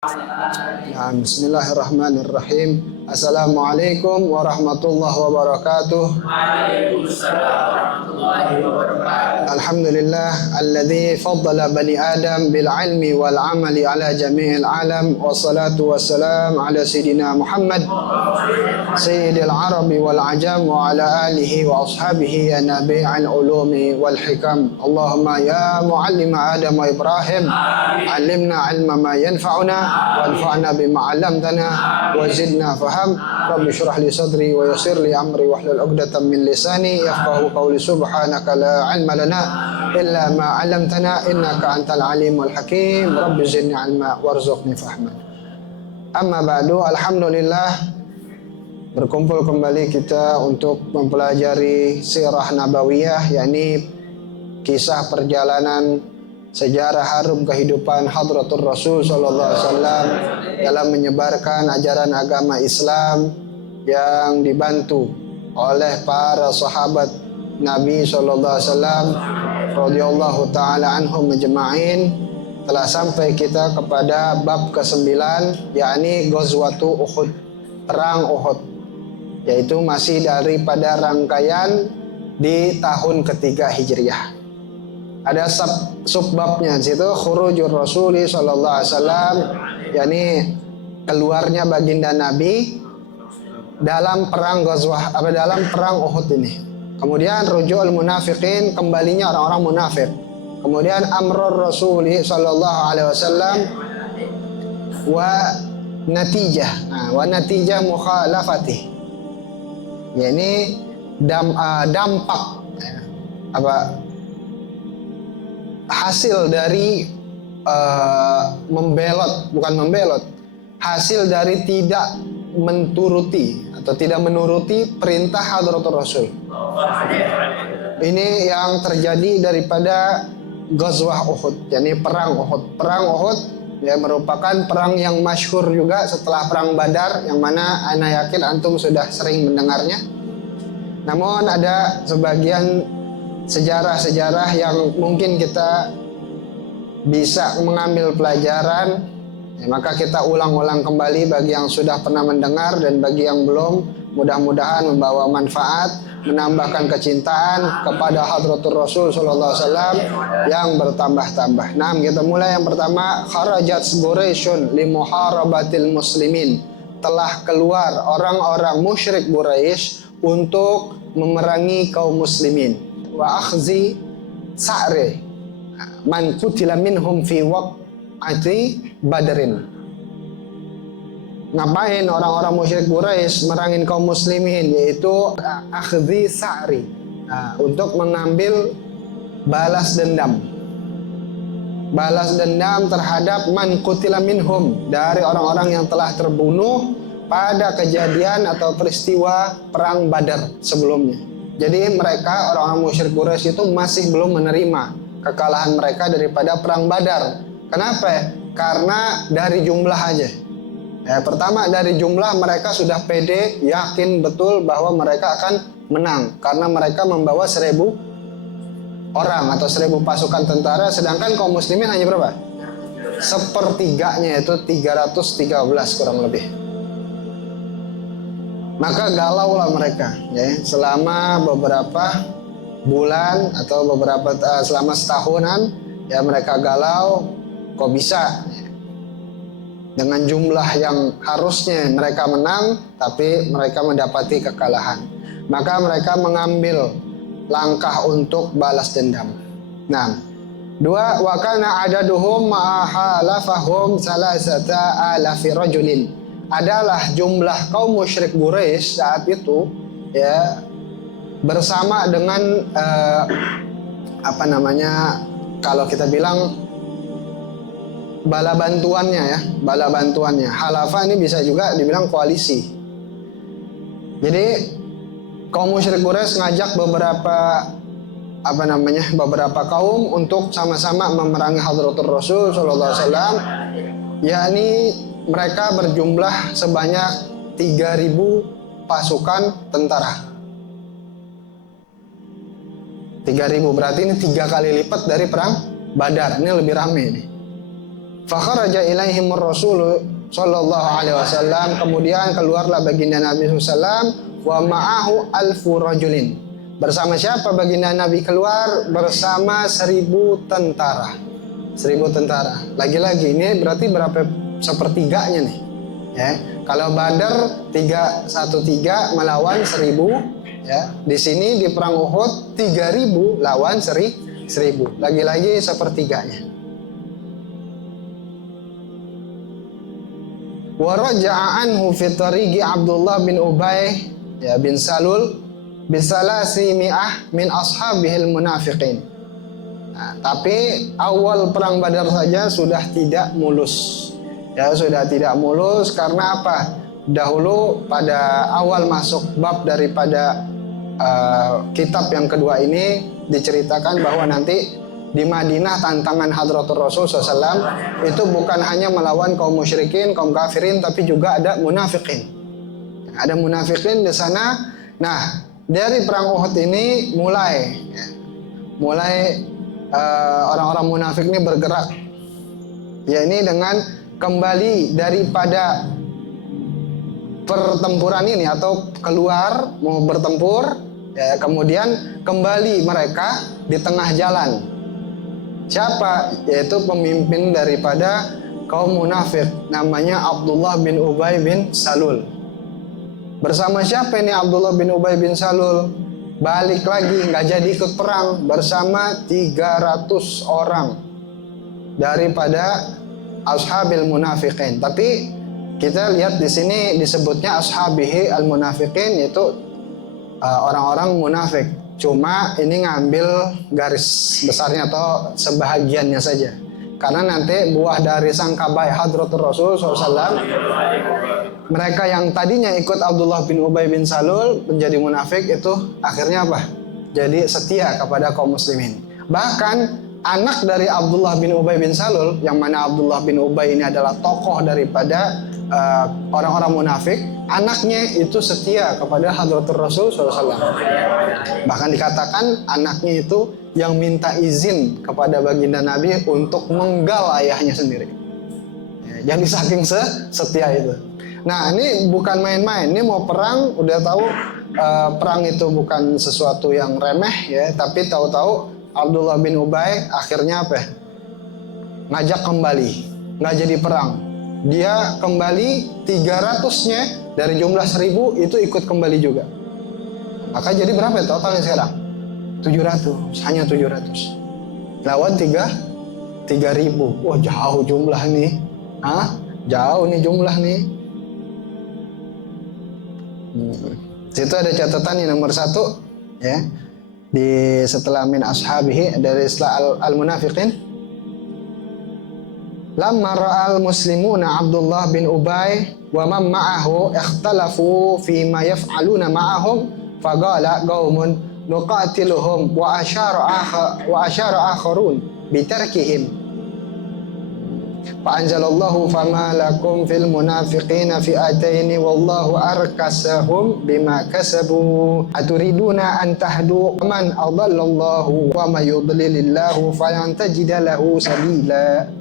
Ya, bismillahirrahmanirrahim. Assalamualaikum warahmatullahi wabarakatuh. Waalaikumsalam warahmatullahi wabarakatuh. Alhamdulillah alladzi faddala bani Adam bil ilmi wal amali ala jami'il alam, wassalatu wassalam ala sayyidina Muhammad sayyidil arabi wal ajam wa ala alihi wa ashabihi ya nabi'al ulumi wal hikam. Allahumma ya muallima Adam wa Ibrahim, allimna ilma ma yanfa'una wanfa'na bima 'allamtana wa zidna faham. Rabbi shrah li sadri wa yassir li amri wahlul 'uqdatam min lisani yafqahu qawli. Subhanaka la 'ilma lana illa ma 'allamtana innaka antal alimul hakim. Rabbi zidni 'ilma warzuqni fahman. Amma ba'du, alhamdulillah berkumpul kembali kita untuk mempelajari sirah nabawiyah, yakni kisah perjalanan sejarah harum kehidupan Hadratur Rasul sallallahu alaihi wasallam dalam menyebarkan ajaran agama Islam yang dibantu oleh para sahabat Nabi sallallahu alaihi wasallam radhiyallahu taala anhum majma'in. Telah sampai kita kepada bab ke-9, yakni Ghazwatu Uhud, perang Uhud, yaitu masih daripada rangkaian di tahun ketiga Hijriah. Ada subbabnya di situ, khurujur Rasuli sallallahu alaihi wasallam, yakni keluarnya baginda Nabi dalam perang Ghazwah dalam perang Uhud ini. Kemudian rujul munafiqin, kembalinya orang-orang munafik. Kemudian amrul Rasuli sallallahu alaihi wasallam wa natijah mukhalafati, yakni dampak hasil dari hasil dari tidak menturuti atau tidak menuruti perintah Hadratur Rasul. Ini yang terjadi daripada Ghazwah Uhud, yakni perang Uhud. Perang Uhud ya merupakan perang yang masyhur juga setelah perang Badar, yang mana ana yakin antum sudah sering mendengarnya. Namun ada sebagian sejarah-sejarah yang mungkin kita bisa mengambil pelajaran, ya, maka kita ulang-ulang kembali bagi yang sudah pernah mendengar, dan bagi yang belum, mudah-mudahan membawa manfaat, menambahkan kecintaan kepada Hadratur Rasul sallallahu alaihi wasallam yang bertambah-tambah. Nah, kita mulai yang pertama, kharajat Quraisyun li muharabatil muslimin. Telah keluar orang-orang musyrik Quraisy untuk memerangi kaum muslimin. Wa akhzi sa'ri man qutila minhum fi waqti Badrin. Ngapain orang-orang musyrik Quraisy merangin kaum muslimin? Yaitu akhzi sa'ri, untuk mengambil balas dendam terhadap man qutila minhum, dari orang-orang yang telah terbunuh pada kejadian atau peristiwa perang Badar sebelumnya. Jadi mereka, orang-orang musyrik Quraisy itu masih belum menerima kekalahan mereka daripada perang Badar. Kenapa? Karena dari jumlah aja. Ya, pertama dari jumlah mereka sudah pede, yakin betul bahwa mereka akan menang, karena mereka membawa 1000 orang atau 1000 pasukan tentara, sedangkan kaum muslimin hanya berapa? Sepertiganya, itu 313 kurang lebih. Maka galaulah mereka, ya, selama beberapa bulan atau selama setahunan, ya mereka galau, kok bisa dengan jumlah yang harusnya mereka menang, tapi mereka mendapati kekalahan. Maka mereka mengambil langkah untuk balas dendam. Nah, 2, wa kana adaduhum ma'ahalafahum salasata alafi rajulin. Adalah jumlah kaum musyrik Quraisy saat itu, ya, bersama dengan kalau kita bilang bala bantuannya. Halafa ini bisa juga dibilang koalisi. Jadi kaum musyrik Quraisy ngajak beberapa kaum untuk sama-sama memerangi Hadratur Rasul sallallahu alaihi wasallam, yakni mereka berjumlah sebanyak 3000 pasukan tentara. 3000 berarti ini 3 kali lipat dari perang Badar. Ini lebih ramai ini. Fakharaja ilaihimur rasul sallallahu alaihi wasallam, kemudian keluarlah baginda Nabi SAW wa ma'ahu alfu rajulin. Bersama siapa baginda Nabi keluar? Bersama 1000 tentara. 1000 tentara. Lagi-lagi ini berarti berapa sepertiganya nih? Ya. Kalau Badar 313 melawan 1000, ya. Di sini di perang Uhud 3000 lawan 1000. Lagi-lagi sepertiganya. Wa raja'a anhu fi tariqi Abdullah bin Ubay ya bin Salul bisalasi mi'ah min ashabihil munafiqin. Nah, tapi awal perang Badar saja sudah tidak mulus. Ya, sudah tidak mulus karena apa? Dahulu pada awal masuk bab daripada kitab yang kedua ini diceritakan bahwa nanti di Madinah tantangan Hadratul Rasul SAW itu bukan hanya melawan kaum musyrikin, kaum kafirin, tapi juga ada munafikin. Ada munafikin di sana. Nah, dari perang Uhud ini mulai orang-orang munafik ini bergerak. Ya, ini dengan kembali daripada pertempuran ini atau keluar mau bertempur, ya, kemudian kembali mereka di tengah jalan. Siapa? Yaitu pemimpin daripada kaum munafik, namanya Abdullah bin Ubay bin Salul. Bersama siapa ini Abdullah bin Ubay bin Salul? Balik lagi, nggak jadi ikut perang, bersama 300 orang daripada ashabil munafiqin. Tapi kita lihat di sini disebutnya ashabihi al munafiqin, yaitu orang-orang munafik. Cuma ini ngambil garis besarnya atau sebahagiannya saja. Karena nanti buah dari sangkabai Hadratul Rasul SAW, mereka yang tadinya ikut Abdullah bin Ubay bin Salul menjadi munafik itu akhirnya apa? Jadi setia kepada kaum muslimin. Bahkan anak dari Abdullah bin Ubay bin Salul, yang mana Abdullah bin Ubay ini adalah tokoh daripada orang-orang munafik, anaknya itu setia kepada Hadratul Rasul SAW. Bahkan dikatakan anaknya itu yang minta izin kepada baginda Nabi untuk menggal ayahnya sendiri. Ya, jadi saking setia itu. Nah, ini bukan main-main. Ini mau perang, udah tahu perang itu bukan sesuatu yang remeh, ya. Tapi tahu-tahu Abdullah bin Ubay akhirnya apa? Ngajak kembali, nggak jadi perang. Dia kembali 300-nya dari jumlah 1000 itu ikut kembali juga. Maka jadi berapa totalnya sekarang? 700, hanya 700. Lawan 3000. Wah, jauh jumlah nih. Jauh nih jumlah nih. Situ ada catatan yang nomor 1, ya. Di setelah min ashabihi dari istilah al-munafiqin. Lamma ra'al muslimuna Abdullah bin Ubay wa man ma'ahu ikhtalafu fi ma yaf'aluna ma'ahum faqala qaumun nuqatiluhum wa asyara akharun bitarkihim fa anzalallahu fama lakum fil munafiqina fi'ataini wallahu arkasahum bima kasabu aturiduna an tahdu man adallallahu wa may yudlilillahu falan tajida lahu sabila.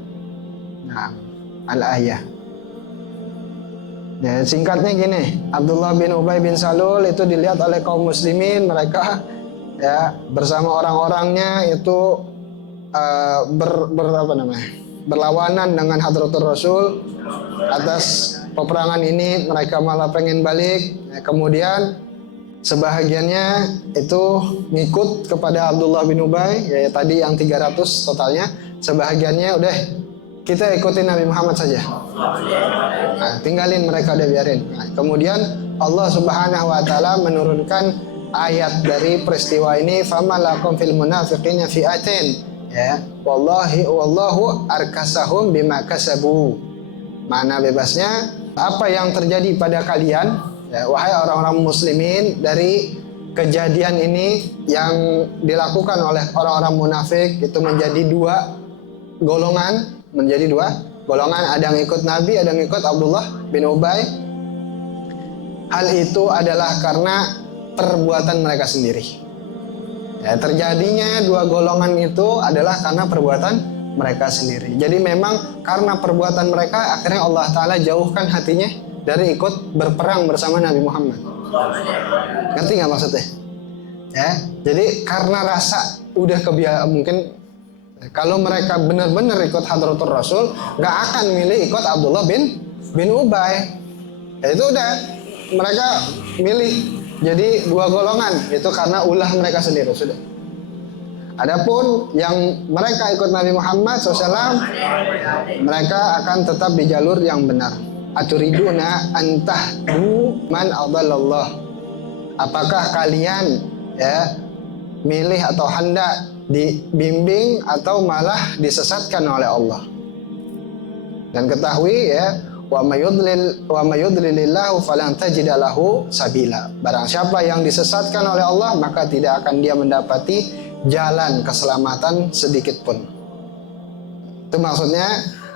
Nah, al-ayah. Ya, singkatnya gini, Abdullah bin Ubay bin Salul itu dilihat oleh kaum muslimin, mereka ya bersama orang-orangnya itu berlawanan dengan Hadratul Rasul atas peperangan ini. Mereka malah pengen balik, ya, kemudian sebahagiannya itu ngikut kepada Abdullah bin Ubay, ya tadi yang 300 totalnya, sebahagiannya udah kita ikutin Nabi Muhammad saja. Nah, tinggalin mereka, udah biarin. Nah, kemudian Allah Subhanahu wa taala menurunkan ayat dari peristiwa ini, famalakum fil munafiqina fi'atin, ya. Wallahu arkasahum bima kasabu. Mana bebasnya apa yang terjadi pada kalian, ya, wahai orang-orang muslimin, dari kejadian ini yang dilakukan oleh orang-orang munafik itu menjadi dua golongan. Ada yang ikut Nabi, ada yang ikut Abdullah bin Ubay. Hal itu adalah karena perbuatan mereka sendiri. Ya, terjadinya dua golongan itu adalah karena perbuatan mereka sendiri. Jadi memang karena perbuatan mereka akhirnya Allah Ta'ala jauhkan hatinya dari ikut berperang bersama Nabi Muhammad. Ngerti nggak maksudnya? Ya, jadi karena rasa udah mungkin kalau mereka benar-benar ikut Hadratul Rasul, nggak akan milih ikut Abdullah bin Ubay. Ya itu udah mereka milih jadi dua golongan, itu karena ulah mereka sendiri sudah. Adapun yang mereka ikut Nabi Muhammad SAW, mereka akan tetap di jalur yang benar. Aturiduna antahdu man adallallah. Apakah kalian milih atau hendak dibimbing atau malah disesatkan oleh Allah? Dan ketahui wa mayudlilillahu falan tajida lahu sabila. Barang siapa yang disesatkan oleh Allah, maka tidak akan dia mendapati jalan keselamatan sedikit pun. Itu maksudnya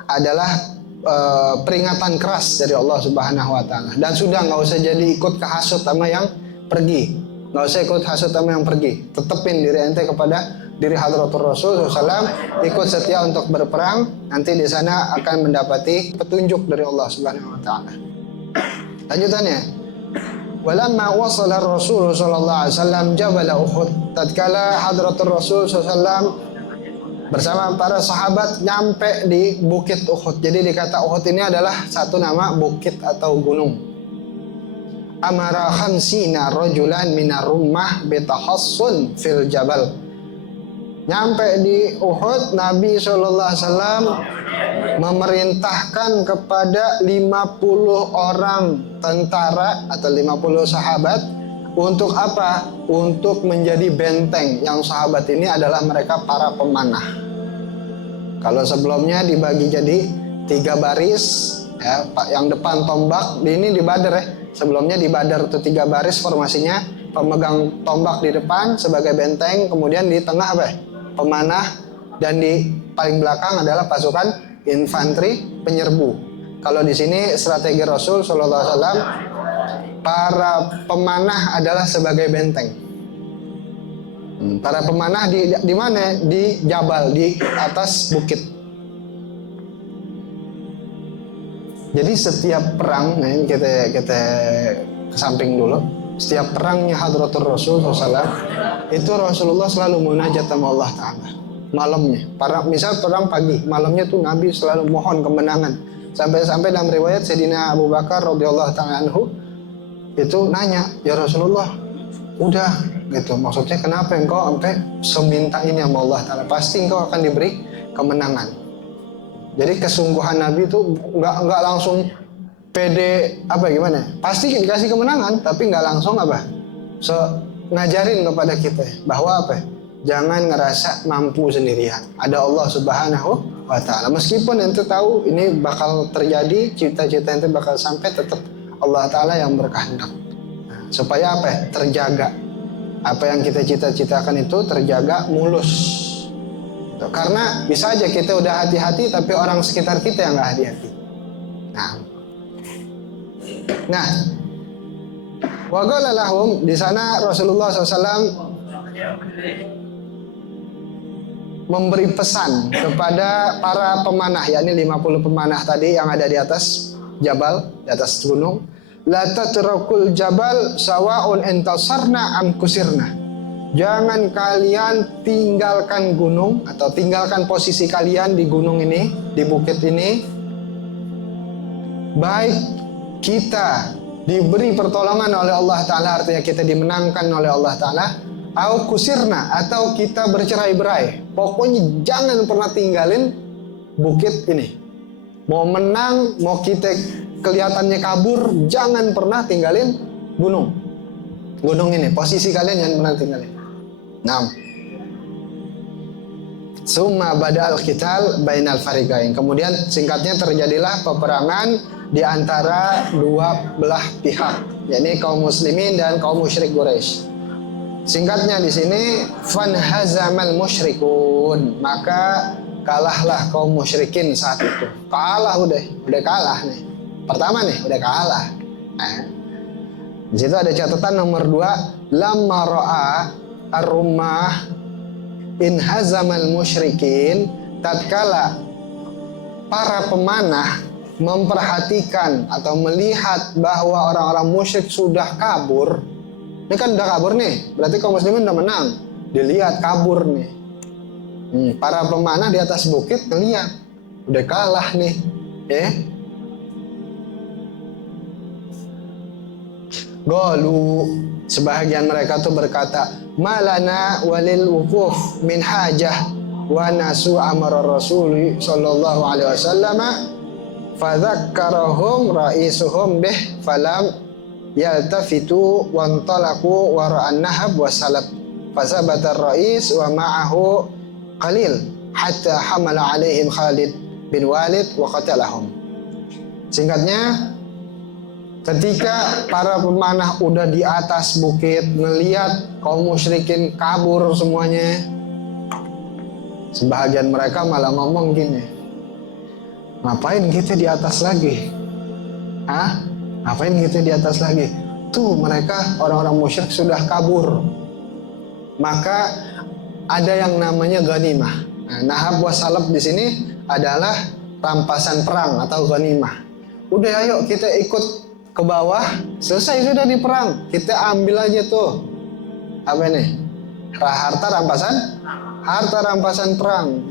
adalah peringatan keras dari Allah Subhanahu wa taala. Dan sudah nggak usah jadi ikut kehasut sama yang pergi. Nggak usah ikut hasut sama yang pergi. Tetepin diri ente kepada diri Hadratul Rasul SAW, ikut setia untuk berperang, nanti di sana akan mendapati petunjuk dari Allah Subhanahu wa taala. Lanjutannya, walamma wasala Rasul sallallahu alaihi wasallam Jabal Uhud, tatkala Hadratul Rasul SAW bersama para sahabat nyampe di Bukit Uhud. Jadi dikata Uhud ini adalah satu nama bukit atau gunung. Amara khamsina rajulan minar rummah bitahassun fil jabal. Nyampe di Uhud, Nabi SAW memerintahkan kepada 50 orang tentara atau 50 sahabat untuk apa? Untuk menjadi benteng. Yang sahabat ini adalah mereka para pemanah. Kalau sebelumnya dibagi jadi 3 baris, yang depan tombak, ini di Badar Sebelumnya di Badar itu 3 baris formasinya, pemegang tombak di depan sebagai benteng, kemudian di tengah pemanah, dan di paling belakang adalah pasukan infanteri penyerbu. Kalau di sini strategi Rasul Sallallahu Alaihi Wasallam, para pemanah adalah sebagai benteng. Para pemanah di mana? Di Jabal, di atas bukit. Jadi setiap perang, kita kesamping dulu. Setiap perangnya Hadratul Rasul SAW, itu Rasulullah selalu munajat sama Allah Ta'ala malamnya. Misal perang pagi, malamnya tuh Nabi selalu mohon kemenangan. Sampai-sampai dalam riwayat Sayyidina Abu Bakar radhiyallahu ta'ala anhu itu nanya, ya Rasulullah, udah gitu, maksudnya kenapa engkau sampai seminta ini sama Allah Ta'ala? Pasti engkau akan diberi kemenangan. Jadi kesungguhan Nabi itu nggak langsung pede gimana? Pasti dikasih kemenangan, tapi nggak langsung ngajarin kepada kita bahwa jangan ngerasa mampu sendirian. Ada Allah Subhanahu wa taala. Meskipun ente tahu ini bakal terjadi, cita-cita ente bakal sampai, tetap Allah Ta'ala yang berkehendak. Supaya terjaga. Apa yang kita cita-citakan itu terjaga mulus. Karena bisa aja kita udah hati-hati, tapi orang sekitar kita yang nggak hati-hati. Nah, wa qala lahum, di sana Rasulullah SAW memberi pesan kepada para pemanah, yakni 50 pemanah tadi yang ada di atas jabal, di atas gunung. La tatrakul jabal sawa'un intasarna am kusirna. Jangan kalian tinggalkan gunung atau tinggalkan posisi kalian di gunung ini, di bukit ini. Baik kita diberi pertolongan oleh Allah Ta'ala, artinya kita dimenangkan oleh Allah Ta'ala, au kusirna, atau kita bercerai-berai. Pokoknya jangan pernah tinggalin bukit ini. Mau menang, mau kita kelihatannya kabur, jangan pernah tinggalin gunung ini. Posisi kalian jangan pernah tinggalin. Summa badal qital bainal fariqain. Kemudian singkatnya terjadilah peperangan di antara dua belah pihak, yakni kaum muslimin dan kaum musyrik Quraisy. Singkatnya di sini fanhazamal musyrikun, maka kalahlah kaum musyrikin saat itu. Kalah udah kalah nih. Pertama nih udah kalah. Di situ ada catatan nomor 2, lamma ra'a ar-rummah in hazamal musyrikin tatkala para pemanah memperhatikan atau melihat bahwa orang-orang musyrik sudah kabur, ini kan udah kabur nih, berarti kaum muslimin udah menang. Dilihat kabur nih, para pemanah di atas bukit ngeliat udah kalah nih, Golu, sebahagian mereka tuh berkata, malana walil wukuf min hajah wa nasu amara Rasul sallallahu alaihi wasallam fadzakkarahum raisuhum bih falam yaltafitu wantalaqu wara'an nahab wasalab fasabata ar-rais wa ma'ahu qalil hatta hamala alaihim Khalid bin Walid wa qatalahum. Singkatnya, ketika para pemanah udah di atas bukit ngeliat kaum musyrikin kabur semuanya, sebahagian mereka malah ngomong gini, ngapain kita di atas lagi? Ngapain kita di atas lagi? Tuh mereka orang-orang musyrik sudah kabur. Maka ada yang namanya ghanimah. Nahab wasalab di sini adalah rampasan perang atau ghanimah. Udah ayo kita ikut ke bawah, selesai sudah di perang, kita ambil aja tuh apa nih, harta rampasan perang.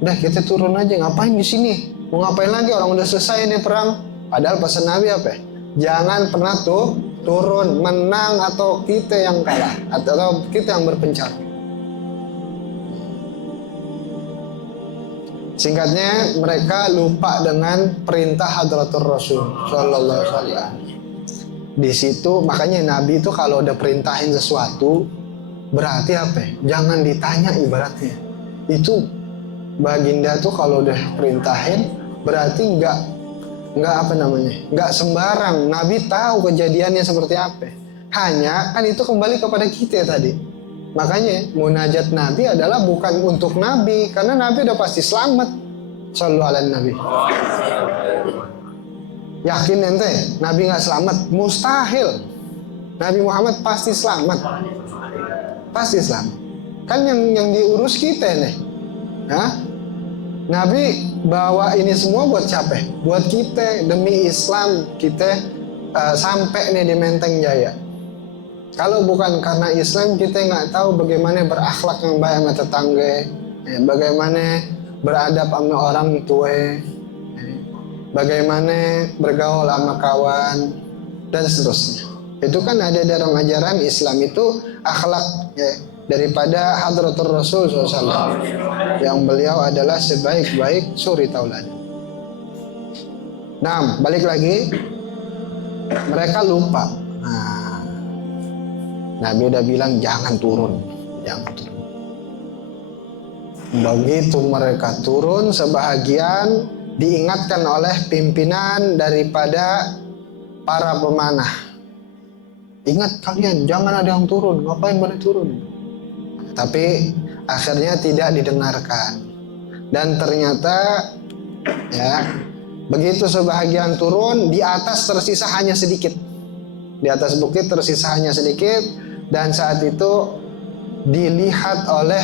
Udah kita turun aja, ngapain di sini? Mau ngapain lagi, orang udah selesai nih perang. Padahal pesan Nabi apa? Jangan pernah tuh turun, menang atau kita yang kalah atau kita yang berpencar. Singkatnya, mereka lupa dengan perintah Hadratur Rasul Sallallahu Alaihi Wasallam. Di situ makanya Nabi itu kalau udah perintahin sesuatu berarti apa? Jangan ditanya ibaratnya. Itu baginda tuh kalau udah perintahin berarti nggak sembarang. Nabi tahu kejadiannya seperti apa. Hanya kan itu kembali kepada kita tadi. Makanya munajat Nabi adalah bukan untuk Nabi, karena Nabi udah pasti selamat. Sallu ala Nabi. Yakin ente Nabi nggak selamat? Mustahil. Nabi Muhammad pasti selamat. Pasti selamat. Kan yang diurus kita nih. Nabi bawa ini semua buat siapa? Buat kita, demi Islam kita sampai nih di Menteng Jaya. Kalau bukan karena Islam, kita nggak tahu bagaimana berakhlak yang baik sama tetangga, bagaimana beradab sama orang tua, bagaimana bergaul sama kawan, dan seterusnya. Itu kan ada dalam ajaran Islam itu akhlak daripada Hadratur Rasul SAW, yang beliau adalah sebaik-baik suri tauladan. Nah, balik lagi, mereka lupa. Nabi udah bilang jangan turun. Begitu mereka turun, sebahagian diingatkan oleh pimpinan daripada para pemanah. Ingat kalian, jangan ada yang turun. Ngapain boleh turun? Tapi akhirnya tidak didengarkan. Dan ternyata begitu sebahagian turun, di atas tersisa hanya sedikit. Di atas bukit tersisa hanya sedikit. Dan saat itu dilihat oleh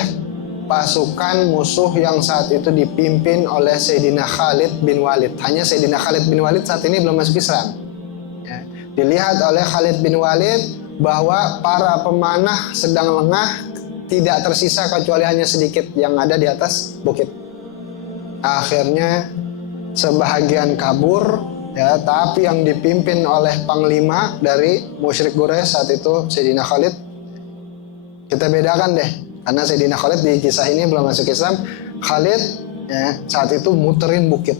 pasukan musuh yang saat itu dipimpin oleh Sayyidina Khalid bin Walid. Hanya Sayyidina Khalid bin Walid saat ini belum masuk Islam. Dilihat oleh Khalid bin Walid bahwa para pemanah sedang lengah, tidak tersisa kecuali hanya sedikit yang ada di atas bukit. Akhirnya sebahagian kabur. Tapi yang dipimpin oleh panglima dari musyrik Quraisy saat itu Sayyidina Khalid. Kita bedakan deh, karena Sayyidina Khalid di kisah ini belum masuk Islam. Khalid saat itu muterin bukit,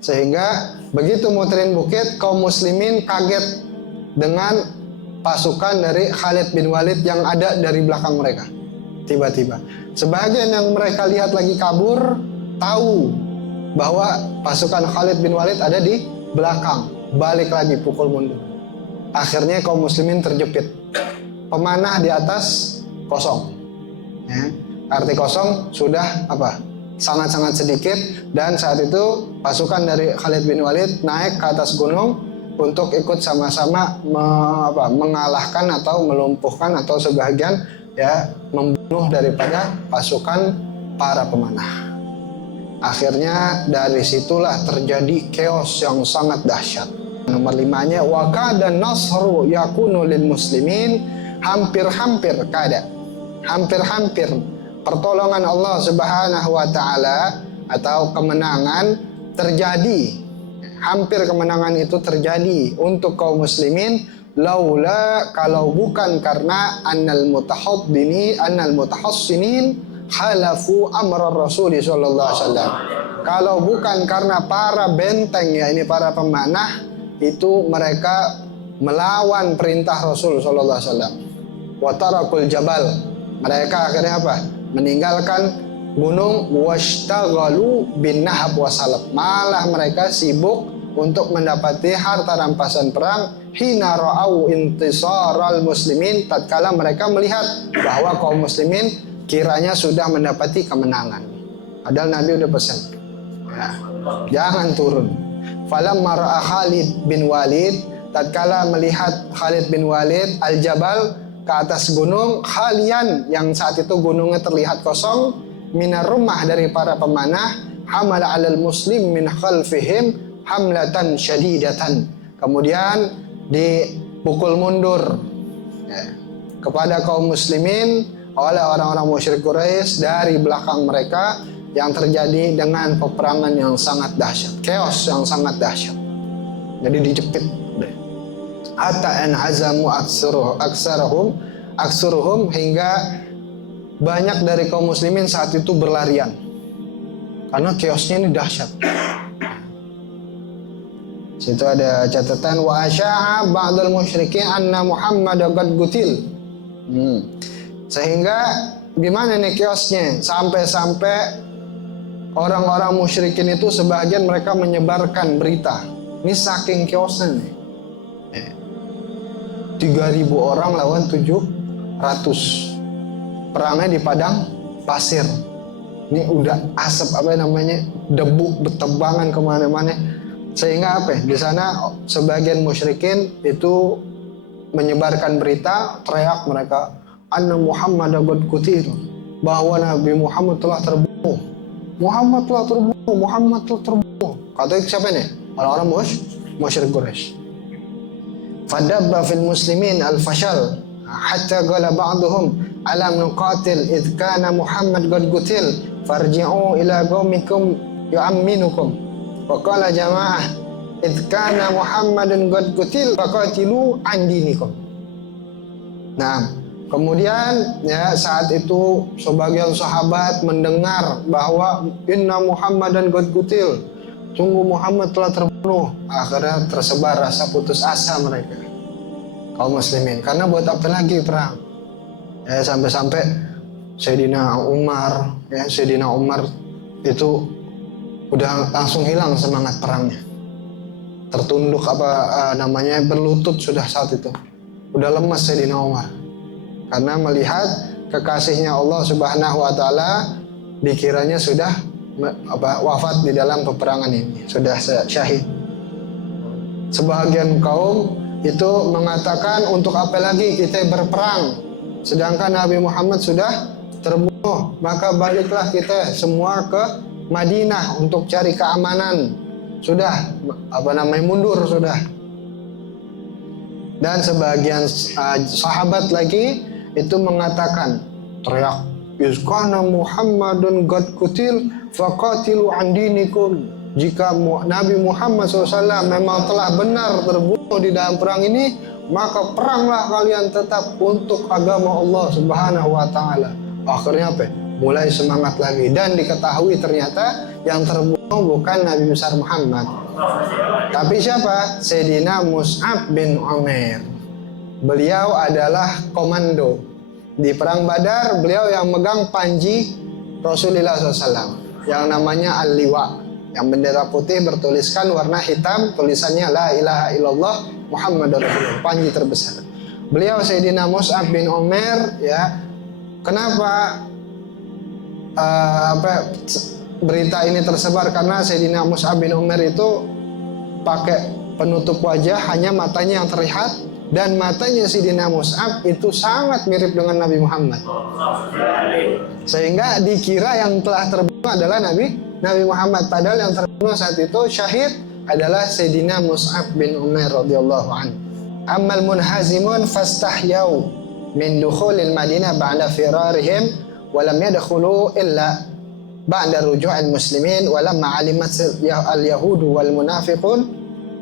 sehingga begitu muterin bukit, kaum muslimin kaget dengan pasukan dari Khalid bin Walid yang ada dari belakang mereka. Tiba-tiba sebagian yang mereka lihat lagi kabur tahu bahwa pasukan Khalid bin Walid ada di belakang, balik lagi pukul mundur. Akhirnya kaum muslimin terjepit. Pemanah di atas kosong. Arti kosong sudah sangat-sangat sedikit. Dan saat itu pasukan dari Khalid bin Walid naik ke atas gunung untuk ikut sama-sama mengalahkan atau melumpuhkan atau sebagian membunuh penuh daripada pasukan para pemanah. Akhirnya dari situlah terjadi chaos yang sangat dahsyat. Nomor 5-nya, wa kada nasru yakunu lil muslimin, hampir-hampir pertolongan Allah Subhanahu wa taala atau kemenangan terjadi. Hampir kemenangan itu terjadi untuk kaum muslimin laula, kalau bukan karena annal mutahassinin khalafu amra Rasul sallallahu alaihi wasallam. Kalau bukan karena para benteng, ya ini para pemanah itu mereka melawan perintah Rasul sallallahu alaihi wasallam. Wa tarakul jabal. Mereka akhirnya apa? Meninggalkan gunung, washtaghalu bin nahab wasalab. Malah mereka sibuk untuk mendapati harta rampasan perang. Hina ra'au intisaral muslimin, tatkala mereka melihat bahwa kaum muslimin kiranya sudah mendapati kemenangan. Padahal Nabi udah pesan, ya, jangan turun. Falamma ra'a Khalid bin Walid, tatkala melihat Khalid bin Walid al-jabal, ke atas gunung, khalian, yang saat itu gunungnya terlihat kosong, minar rumah, dari para pemanah, hamala alal muslim min khalfihim hamlatan syadidatan. Kemudian dipukul mundur, ya, kepada kaum muslimin oleh orang-orang musyrik Quraisy dari belakang mereka, yang terjadi dengan peperangan yang sangat dahsyat, chaos yang sangat dahsyat. Jadi dijepit. Hatta an azamu aksaruhum, hingga banyak dari kaum muslimin saat itu berlarian karena chaosnya ini dahsyat. Situ ada catatan, wa asya'a ba'dal musyrikin anna Muhammad qad gutil. Sehingga gimana nih chaosnya, sampai orang-orang musyrikin itu sebagian mereka menyebarkan berita. Ini saking chaosnya nih. 3.000 orang lawan 700. Perangnya di padang pasir. Ini udah asap debu bertebangan kemana-mana. Sehingga di sana sebagian musyrikin itu menyebarkan berita, teriak mereka, anna Muhammad qad qutil, bahwa Nabi Muhammad telah terbunuh. Muhammad telah terbunuh. Kata siapa ini? Orang-orang musyrik Quraisy. Fadabba fil muslimin al-fashal hatta qala ba'duhum alam nuqatil id kana Muhammad qad qutil farji'u ila qaumikum yu'amminukum. Wa qala jamaah id kana Muhammadun qad qutil faqatilu an dinikum. Nah, kemudian ya saat itu sebagian sahabat mendengar bahwa inna Muhammadan qad qutil, sungguh Muhammad telah terbunuh. Akhirnya tersebar rasa putus asa mereka, kaum muslimin, karena buat apa lagi perang? Ya, sampai-sampai Sayyidina Umar itu udah langsung hilang semangat perangnya. Tertunduk berlutut sudah saat itu. Udah lemas Sayyidina Umar karena melihat kekasihnya Allah Subhanahu wa taala dikiranya sudah wafat di dalam peperangan ini, sudah syahid. Sebagian kaum itu mengatakan, untuk apa lagi kita berperang sedangkan Nabi Muhammad sudah terbunuh, maka baliklah kita semua ke Madinah untuk cari keamanan. Sudah mundur sudah. Dan sebagian sahabat lagi itu mengatakan, teriak, "Izkana Muhammadun qad qutil faqatilu an dinikum." Jika Nabi Muhammad SAW memang telah benar terbunuh di dalam perang ini, maka peranglah kalian tetap untuk agama Allah Subhanahu wa taala. Akhirnya mulai semangat lagi, dan diketahui ternyata yang terbunuh bukan Nabi besar Muhammad, tapi siapa? Sayyidina Mus'ab bin Umair. Beliau adalah komando di perang Badar. Beliau yang megang panji Rasulullah SAW yang namanya Al-Liwa, yang bendera putih bertuliskan warna hitam, tulisannya La ilaha illallah Muhammadur Rasulullah, panji terbesar. Beliau Sayyidina Mus'ab bin Umair, ya. Kenapa berita ini tersebar? Karena Sayyidina Mus'ab bin Umair itu pakai penutup wajah, hanya matanya yang terlihat, dan matanya Sayyidina Mus'ab itu sangat mirip dengan Nabi Muhammad. Sehingga dikira yang telah terbunuh adalah Nabi Muhammad, padahal yang terbunuh saat itu syahid adalah Sayyidina Mus'ab bin Umair radhiyallahu anhu. Ammal munhazimun fastahyau min dukhulil Madinah ba'da firarihim wa lam yadkhulu illa ba'da ruju'il muslimin wa lamma 'alimat al-yahudu wal munafiqun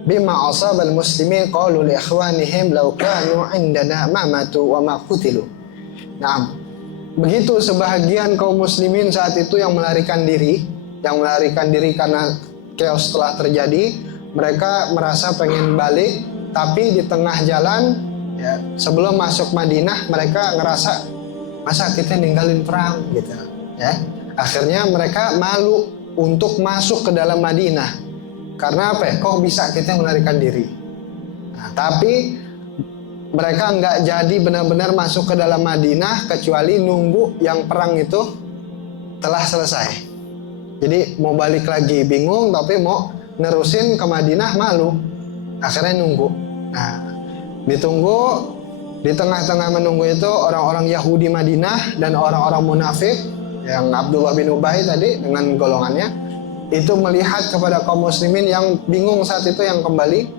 bima asaba al-muslimin qalu li ikhwanihim law kanu 'indana ma matu wa ma qutilu. Nah, begitu sebahagian kaum muslimin saat itu yang melarikan diri karena chaos telah terjadi, mereka merasa pengen balik, tapi di tengah jalan ya, sebelum masuk Madinah mereka ngerasa masa kita ninggalin perang gitu ya. Akhirnya mereka malu untuk masuk ke dalam Madinah. Karena apa ya? Kok bisa kita melarikan diri? Nah, tapi mereka nggak jadi benar-benar masuk ke dalam Madinah kecuali nunggu yang perang itu telah selesai. Jadi mau balik lagi bingung, tapi mau nerusin ke Madinah malu. Akhirnya nunggu. Nah, ditunggu, di tengah-tengah menunggu itu orang-orang Yahudi Madinah dan orang-orang munafik yang Abdullah bin Ubay tadi dengan golongannya itu melihat kepada kaum muslimin yang bingung saat itu, yang kembali.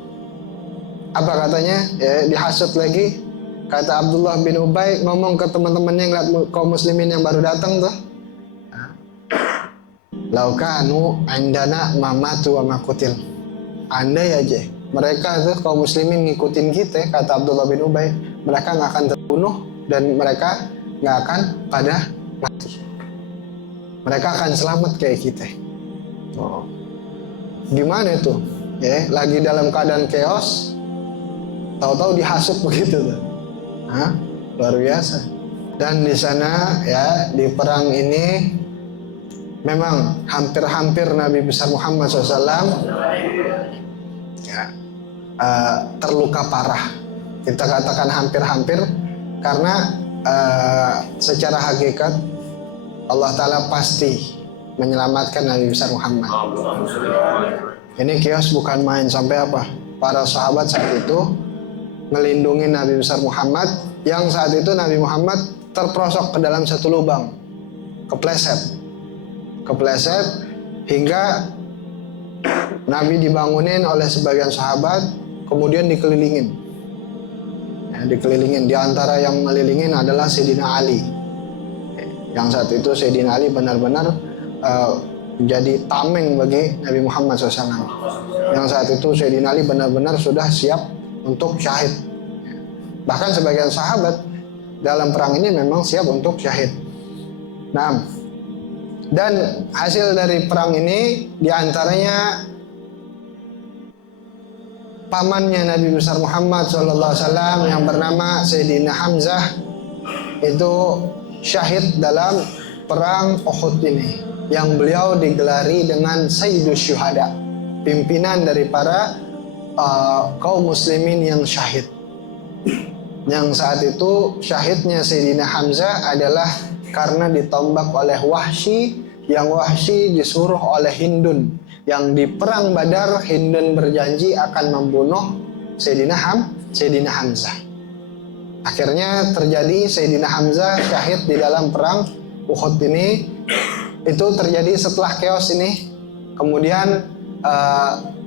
Apa katanya? Ya, dihasut lagi. Kata Abdullah bin Ubay ngomong ke teman-temannya yang lihat kaum muslimin yang baru datang tuh, laukanu andana mamatu wa makutil. Andai aja mereka tuh kaum muslimin ngikutin kita, kata Abdullah bin Ubay, mereka nggak akan terbunuh dan mereka nggak akan pada mati. Mereka akan selamat kayak kita. Oh. Gimana itu? Ya, lagi dalam keadaan chaos, tahu-tahu dihasut begitu tuh. Hah? Luar biasa. Dan di sana ya, di perang ini memang hampir-hampir Nabi besar Muhammad SAW ya, terluka parah. Kita katakan hampir-hampir karena secara hakikat Allah Ta'ala pasti menyelamatkan Nabi besar Muhammad. Ini kios bukan main, sampai apa? Para sahabat saat itu melindungi Nabi besar Muhammad, yang saat itu Nabi Muhammad terperosok ke dalam satu lubang, kepleset hingga Nabi dibangunin oleh sebagian sahabat, kemudian dikelilingin. Ya, di antara yang melilingin adalah Sayyidina Ali. Yang saat itu Sayyidina Ali benar-benar jadi tameng bagi Nabi Muhammad SAW. Yang saat itu Sayyidina Ali benar-benar sudah siap untuk syahid. Bahkan sebagian sahabat dalam perang ini memang siap untuk syahid. Nah, dan hasil dari perang ini diantaranya pamannya Nabi besar Muhammad SAW yang bernama Sayyidina Hamzah itu syahid dalam perang Uhud ini, yang beliau digelari dengan Sayyidus Syuhada, pimpinan dari para kaum muslimin yang syahid. Yang saat itu syahidnya Sayyidina Hamzah adalah karena ditombak oleh Wahsy, yang Wahsy disuruh oleh Hindun, yang di perang Badar Hindun berjanji akan membunuh Sayyidina Hamzah. Akhirnya terjadi Sayyidina Hamzah syahid di dalam perang Uhud ini. Itu terjadi setelah chaos ini. Kemudian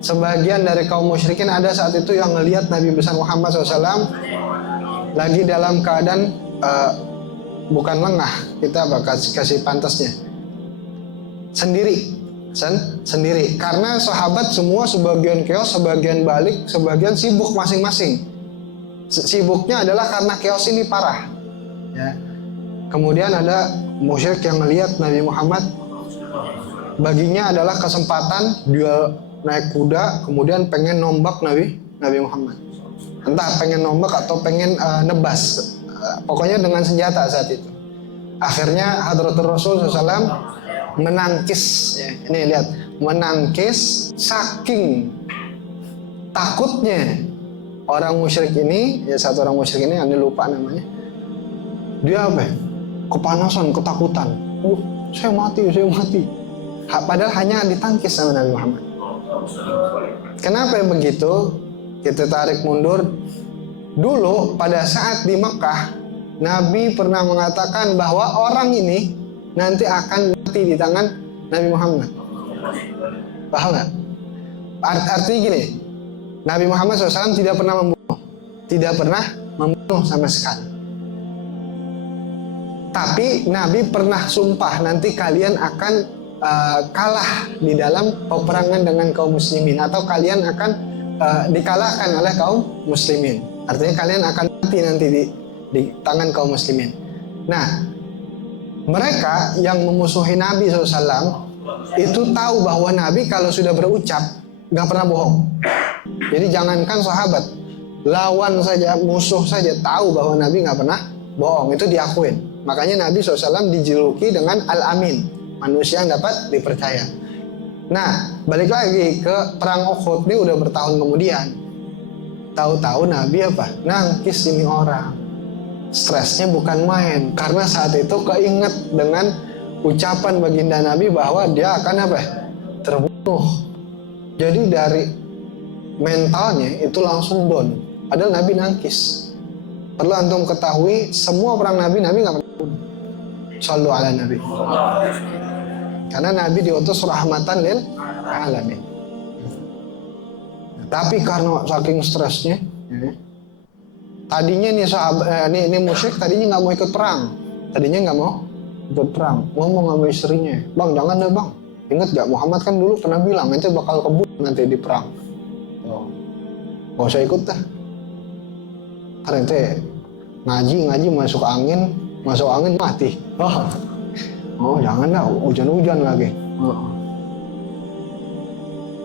sebagian dari kaum musyrikin ada saat itu yang melihat Nabi besar Muhammad SAW lagi dalam keadaan bukan lengah, kita bakal kasih pantasnya, sendiri. Karena sahabat semua sebagian chaos, sebagian balik, sebagian sibuk masing-masing. Sibuknya adalah karena chaos ini parah. Ya. Kemudian ada musyrik yang melihat Nabi Muhammad, baginya adalah kesempatan dia naik kuda, kemudian pengen nombak Nabi Muhammad. Entah pengen nombak atau pengen nebas. Pokoknya dengan senjata saat itu. Akhirnya Hadratul Rasul SAW menangkis, ya, ini lihat, menangkis saking takutnya orang musyrik ini, ya satu orang musyrik ini, anda lupa namanya. Dia apa? Kepanasan, ketakutan. Saya mati. Padahal hanya ditangkis sama Nabi Muhammad. Kenapa begitu? Kita tarik mundur Dulu pada saat di Mekah, Nabi pernah mengatakan bahwa orang ini nanti akan mati di tangan Nabi Muhammad. Paham nggak? Artinya gini, Nabi Muhammad SAW tidak pernah membunuh sama sekali. Tapi Nabi pernah sumpah nanti kalian akan kalah di dalam peperangan dengan kaum muslimin, atau kalian akan dikalahkan oleh kaum muslimin. Artinya kalian akan mati nanti di tangan kaum muslimin. Nah, mereka yang memusuhi Nabi SAW itu tahu bahwa Nabi kalau sudah berucap nggak pernah bohong. Jadi jangankan sahabat, lawan saja, musuh saja tahu bahwa Nabi nggak pernah bohong. Itu diakuin. Makanya Nabi SAW dijuluki dengan Al-Amin, manusia yang dapat dipercaya. Nah, balik lagi ke perang Uhud, ini udah bertahun kemudian. Tahu-tahu Nabi apa? Nangkis ini orang. Stresnya bukan main, karena saat itu keinget dengan ucapan baginda Nabi bahwa dia akan apa? Terbunuh. Jadi dari mentalnya itu langsung down. Padahal Nabi nangkis. Perlu antum ketahui, semua perang Nabi nggak pernah bunuh. Shallu ala Nabi. Karena Nabi diutus rahmatan lil alamin. Tapi karena saking stresnya, tadinya nih sahabat, ini musyrik tadinya nggak mau ikut perang. Tadinya nggak mau ikut perang. Ngomong sama istrinya, bang jangan deh bang. Ingat gak Muhammad kan dulu pernah bilang nanti bakal kebun nanti di perang. Gak usah ikut dah. Karena ente ngaji masuk angin mati. Oh jangan dah, hujan-hujan lagi.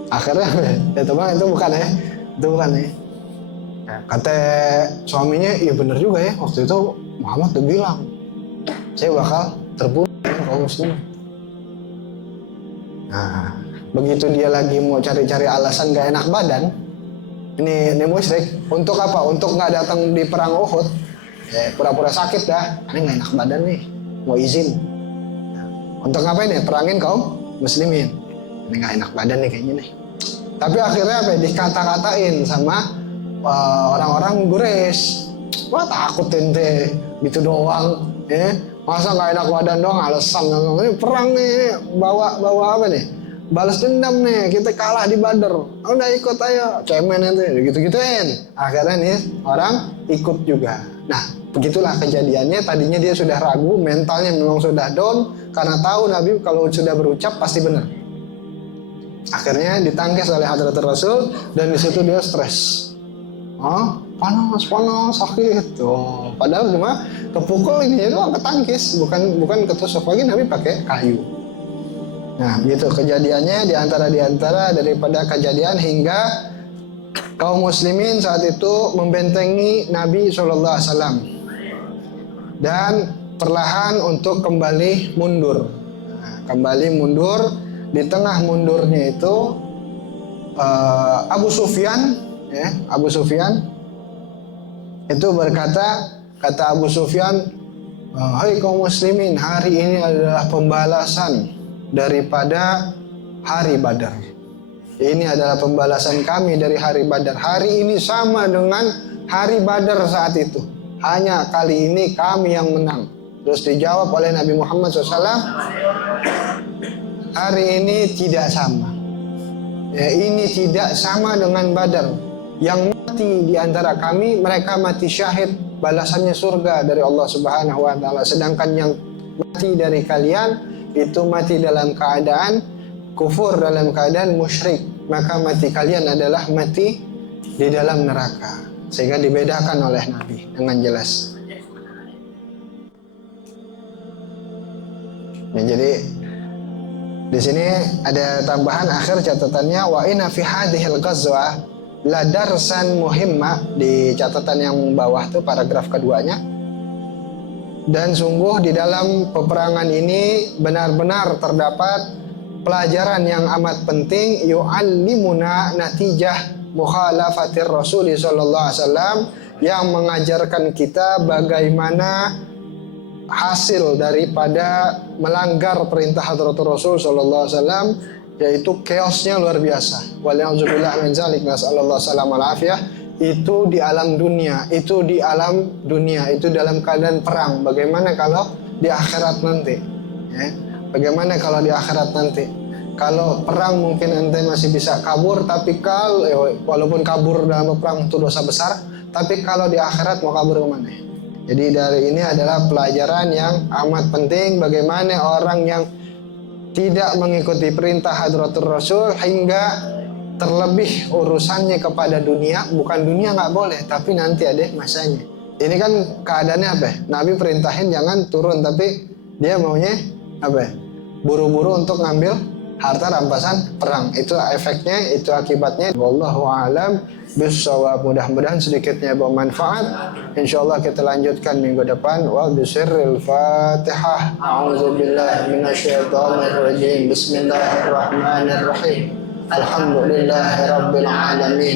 Akhirnya itu bukan ya. Kata suaminya, iya bener juga ya, waktu itu Muhammad udah bilang saya bakal terbunuh kaum muslim. Nah, begitu dia lagi mau cari-cari alasan gak enak badan, ini musyrik, untuk apa? Untuk nggak datang di perang Uhud, pura-pura sakit dah, ini gak enak badan nih, mau izin. Untuk ngapain ya? Perangin kaum muslimin. Ini gak enak badan nih kayaknya nih. Tapi akhirnya apa? Dikata-katain sama orang-orang Quraisy. Wah takut ente gitu doang, masa nggak enak badan doang alasan. Ini perang nih, bawa apa nih? Balas dendam nih, kita kalah di Badar. Udah ikut ayo, cemen ente, gitu-gituin. Akhirnya nih orang ikut juga. Nah, begitulah kejadiannya. Tadinya dia sudah ragu, mentalnya memang sudah down karena tahu Nabi kalau sudah berucap pasti benar. Akhirnya ditangkis oleh Hadratul Rasul dan di situ dia stres. Panas, sakit. Padahal cuma kepukul ini doang, ketangkis, bukan ketusuk. Lagi Nabi pakai kayu. Nah, gitu kejadiannya di antara daripada kejadian hingga kaum muslimin saat itu membentengi Nabi SAW dan perlahan untuk kembali mundur. Di tengah mundurnya itu Abu Sufyan itu berkata, kata Abu Sufyan, hai kaum muslimin, hari ini adalah pembalasan daripada hari Badar. Ini adalah pembalasan kami dari hari Badar. Hari ini sama dengan hari Badar saat itu, hanya kali ini kami yang menang. Terus dijawab oleh Nabi Muhammad SAW, hari ini tidak sama. Ini tidak sama dengan Badar. Yang mati di antara kami, mereka mati syahid, balasannya surga dari Allah Subhanahu wa taala. Sedangkan yang mati dari kalian itu mati dalam keadaan kufur, dalam keadaan musyrik, maka mati kalian adalah mati di dalam neraka. Sehingga dibedakan oleh Nabi dengan jelas. Nah, jadi di sini ada tambahan akhir catatannya, wa inna fi hadhil ghazwa la darsan muhimma, di catatan yang bawah tuh paragraf keduanya. Dan sungguh di dalam peperangan ini benar-benar terdapat pelajaran yang amat penting, yu'allimuna natijah mukhalafatir Rasul sallallahu alaihi wasallam, yang mengajarkan kita bagaimana hasil daripada melanggar perintah Hadratul Rasul sallallahu alaihi wasallam, yaitu chaosnya luar biasa. Waliyauzubillah min zalik, nasallallahu salam wal afiyah. itu di alam dunia, itu di alam dunia, itu dalam keadaan perang. Bagaimana kalau di akhirat nanti? Ya. Bagaimana kalau di akhirat nanti? Kalau perang mungkin ente masih bisa kabur, tapi kalau walaupun kabur dalam perang itu dosa besar, tapi kalau di akhirat mau kabur kemana? Jadi dari ini adalah pelajaran yang amat penting, bagaimana orang yang tidak mengikuti perintah Hadratur Rasul hingga terlebih urusannya kepada dunia. Bukan dunia nggak boleh, tapi nanti ada masanya. Ini kan keadaannya apa? Nabi perintahin jangan turun, tapi dia maunya apa? Buru-buru untuk ngambil harta rampasan perang. Itu efeknya, itu akibatnya. Wallahu a'lam bissawab. Mudah-mudahan sedikitnya bermanfaat. Insyaallah kita lanjutkan minggu depan. Wa bisirril Fatihah. A'udzubillahi minasyaitonir rajim. Bismillahirrahmanirrahim. Alhamdulillahirabbil alamin.